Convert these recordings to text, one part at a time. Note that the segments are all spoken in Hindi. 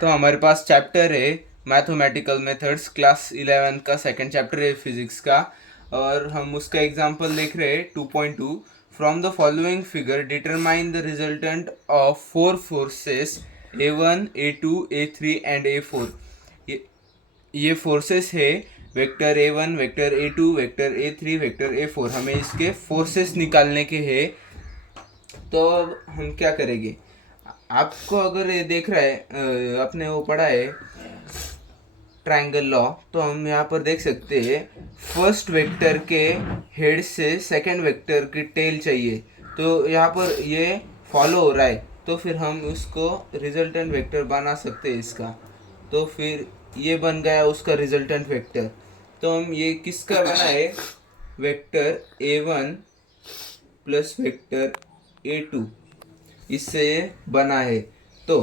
तो हमारे पास चैप्टर है मैथमेटिकल मेथड्स, क्लास 11 का सेकंड चैप्टर है फिजिक्स का। और हम उसका एग्जांपल देख रहे हैं 2.2। From the following figure determine the resultant of four forces A1, A2, A3 and A4। ये फोर्सेस है vector A1, vector A2, vector A3, vector A4। हमें इसके फोर्सेस निकालने के हैं। तो अब हम क्या करेंगे, आपको अगर ये देख रहा है, आपने वो पढ़ा है ट्रायंगल लॉ, तो हम यहाँ पर देख सकते हैं फर्स्ट वेक्टर के हेड से सेकंड वेक्टर की टेल चाहिए। तो यहाँ पर ये फॉलो हो रहा है, तो फिर हम उसको रिजल्टेंट वेक्टर बना सकते हैं इसका। तो फिर ये बन गया उसका रिजल्टेंट वेक्टर। तो हम ये किसका बना है, vector A1 plus vector A2, इससे ये बना है। तो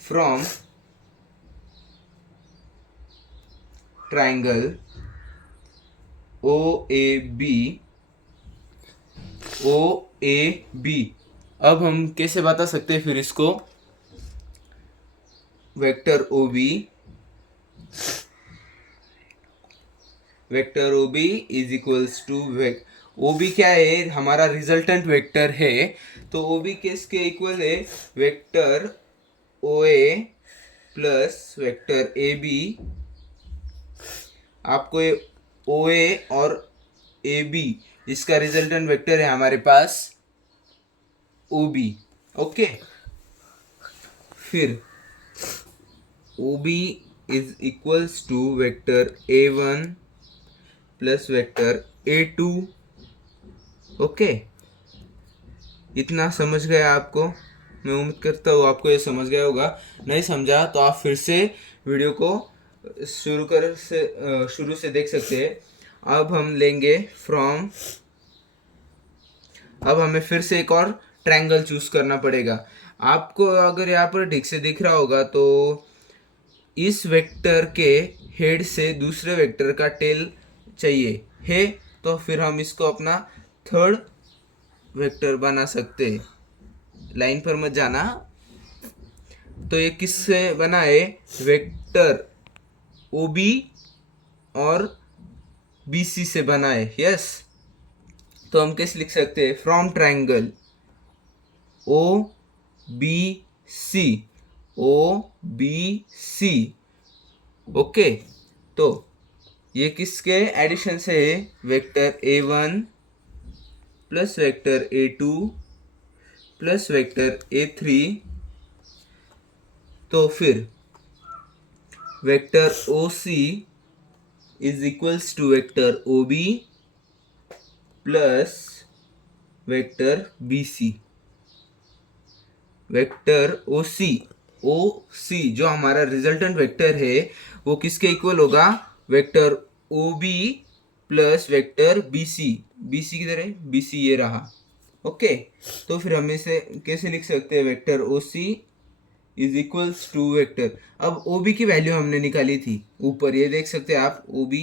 from triangle O A B, अब हम कैसे बता सकते हैं फिर इसको, vector O B is equals to O B क्या है, हमारा रिजल्टेंट वेक्टर है। तो ओ बी किसके इक्वल है, vector O A plus vector A B. आपको ये ओ ए और ए बी, इसका रिजल्टेंट वेक्टर है हमारे पास ओ बी। ओके, फिर O B is equals to vector A1 plus vector A2। Okay, इतना समझ गया आपको? मैं उम्मीद करता हूँ आपको ये समझ गया होगा। नहीं समझा तो आप फिर से वीडियो को शुरू से देख सकते हैं। अब हम लेंगे फ्रॉम, अब हमें फिर से एक और ट्रायंगल चूज करना पड़ेगा। आपको अगर यहाँ पर ठीक से दिख रहा होगा तो इस वेक्टर के हेड से दूसरे वेक्टर का टेल चाहिए है। तो फिर हम इसको अपना थर्ड वेक्टर बना सकते हैं। लाइन पर मत जाना। तो ये किससे बना है, वेक्टर ओ बी और बी सी से बना है। यस, तो हम कैसे लिख सकते हैं, from triangle O B C, O B C. Okay, तो ये किसके एडिशन से है, vector A1 plus vector A2 plus vector A3। तो फिर vector OC is equals to vector OB plus vector BC। Vector OC जो हमारा रिजल्टेंट वेक्टर है वो किसके इक्वल होगा, vector OB plus vector BC। BC किधर है, BC ये रहा। ओके, तो फिर हम इसे कैसे लिख सकते हैं, vector OC is equals to vector, अब OB की वैल्यू हमने निकाली थी ऊपर, ये देख सकते हैं आप OB।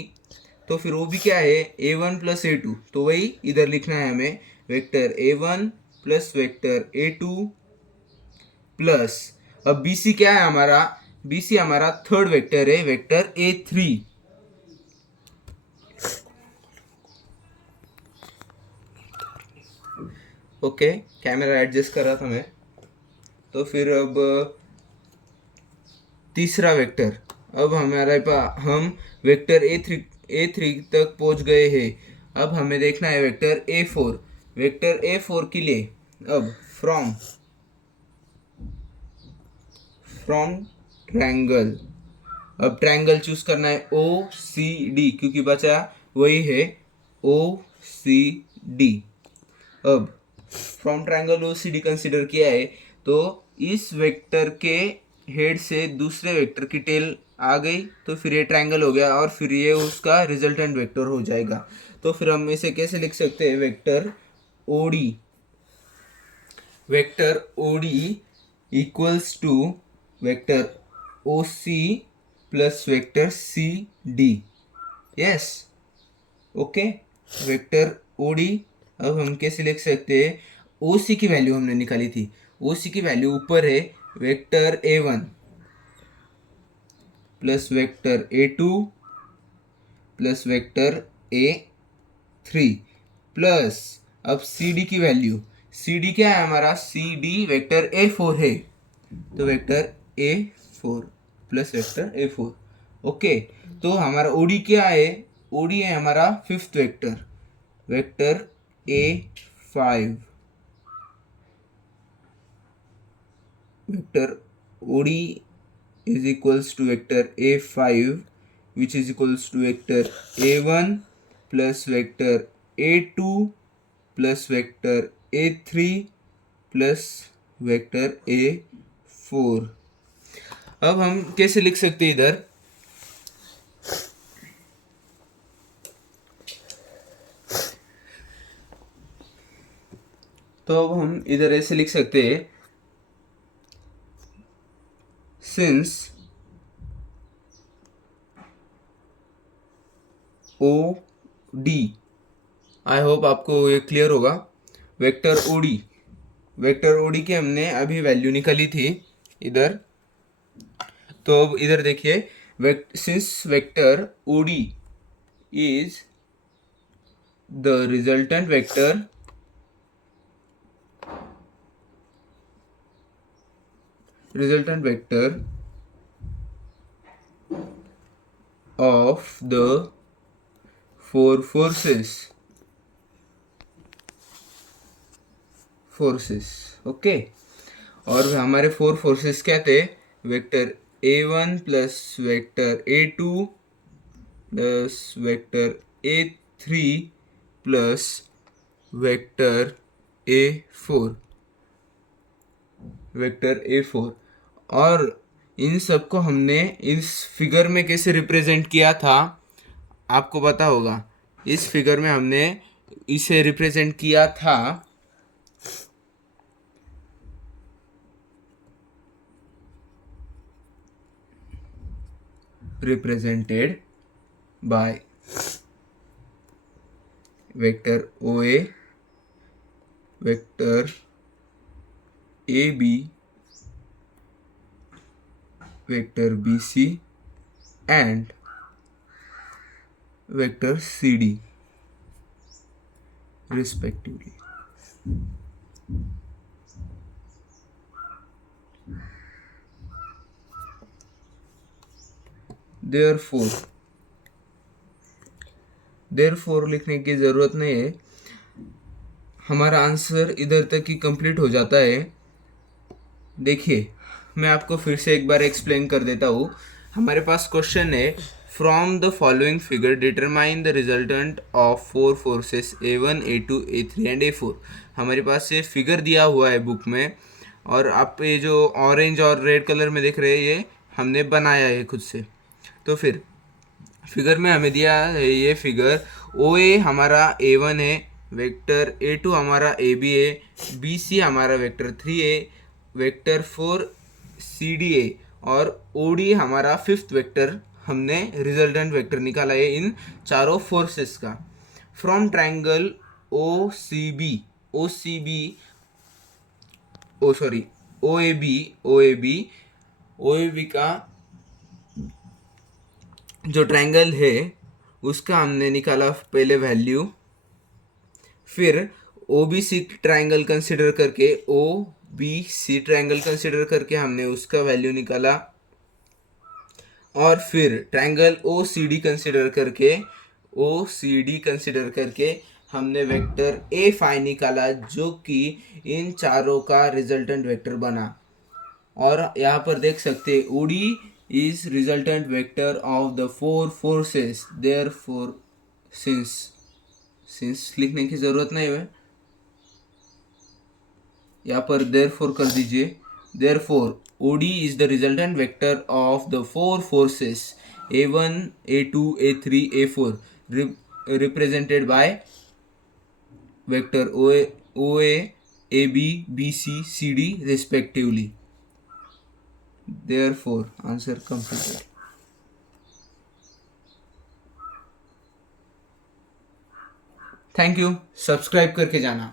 तो फिर OB क्या है, A1 प्लस A2, तो वही इधर लिखना है हमें, vector A1 plus vector A2 plus, अब BC क्या है हमारा, BC हमारा थर्ड वेक्टर है, vector A3। Okay, camera adjust कर रहा था मैं। तो फिर अब तीसरा वेक्टर, अब हमारे पास हम वेक्टर A3 तक पहुंच गए हैं। अब हमें देखना है वेक्टर A4। वेक्टर A4 के लिए अब फ्रॉम ट्रायंगल, अब ट्रायंगल चूज करना है OCD, क्योंकि बचा वही है OCD। अब फ्रॉम ट्रायंगल OCD कंसिडर किया है, तो इस वेक्टर के हेड से दूसरे वेक्टर की टेल आ गई, तो फिर ये ट्रायंगल हो गया और फिर ये उसका रिजल्टेंट वेक्टर हो जाएगा। तो फिर हम इसे कैसे लिख सकते हैं, vector OD equals to vector OC plus vector CD। Yes, okay, vector OD। अब हम कैसे लिख सकते हैं, OC की वैल्यू हमने निकाली थी, OC की वैल्यू ऊपर है, vector A1 plus vector A2 plus vector A3 plus अब CD की वैल्यू, CD क्या है हमारा, CD वेक्टर A4 है, तो vector A4 plus vector A4। Okay, तो हमारा OD क्या है, OD है हमारा fifth vector, vector A5, vector OD is equals to vector A5 which is equals to vector A1 plus vector A2 plus vector A3 plus vector A4। अब हम कैसे लिख सकते हैं इधर, तो अब हम इधर ऐसे लिख सकते हैं, सिंस OD, आई होप आपको ये क्लियर होगा, वेक्टर OD की हमने अभी वैल्यू निकाली थी इधर, तो अब इधर देखिए, since vector OD is the resultant vector of the four forces, okay. और हमारे फोर फोर्सेस क्या थे, vector A1 plus vector A2 plus vector A3 plus vector A4, और इन सब को हमने इस फिगर में कैसे रिप्रेजेंट किया था आपको पता होगा, इस फिगर में हमने इसे रिप्रेजेंट किया था represented by vector OA, vector AB, vector BC and vector CD respectively। therefore लिखने की ज़रूरत नहीं है, हमारा आंसर इधर तक ही कंप्लीट हो जाता है। देखिए मैं आपको फिर से एक बार एक्सप्लेन कर देता हूँ, हमारे पास क्वेश्चन है, from the following figure determine the resultant of four forces A1 A2 A3 and A4। हमारे पास ये फिगर दिया हुआ है बुक में, और आप ये जो ऑरेंज और रेड कलर में देख रहे हैं ये हमने बनाया है खुद से। तो फिर फिगर में हमें दिया है ये फिगर, OA हमारा A1 है, वेक्टर A2 हमारा AB है, BC हमारा वेक्टर 3 है, वेक्टर 4 CD है, और OD हमारा फिफ्थ वेक्टर, हमने रिजल्टेंट वेक्टर निकाला है इन चारों फोर्सेस का। फ्रॉम ट्रायंगल OCB OAB का जो ट्रायंगल है उसका हमने निकाला पहले वैल्यू, फिर OBC ट्रायंगल कंसिडर करके हमने उसका वैल्यू निकाला, और फिर ट्रायंगल OCD कंसिडर करके हमने वेक्टर A5 निकाला, जो कि इन चारों का रिजल्टेंट वेक्टर बना। और यहाँ पर देख सकते हैं OD is resultant vector of the four forces, therefore since लिखने की जरूरत नहीं है, यहाँ पर therefore कर दीजिए, therefore OD is the resultant vector of the four forces A1 A2 A3 A4 represented by vector OA AB BC CD respectively। Therefore answer completed। Thank you, subscribe करके जाना।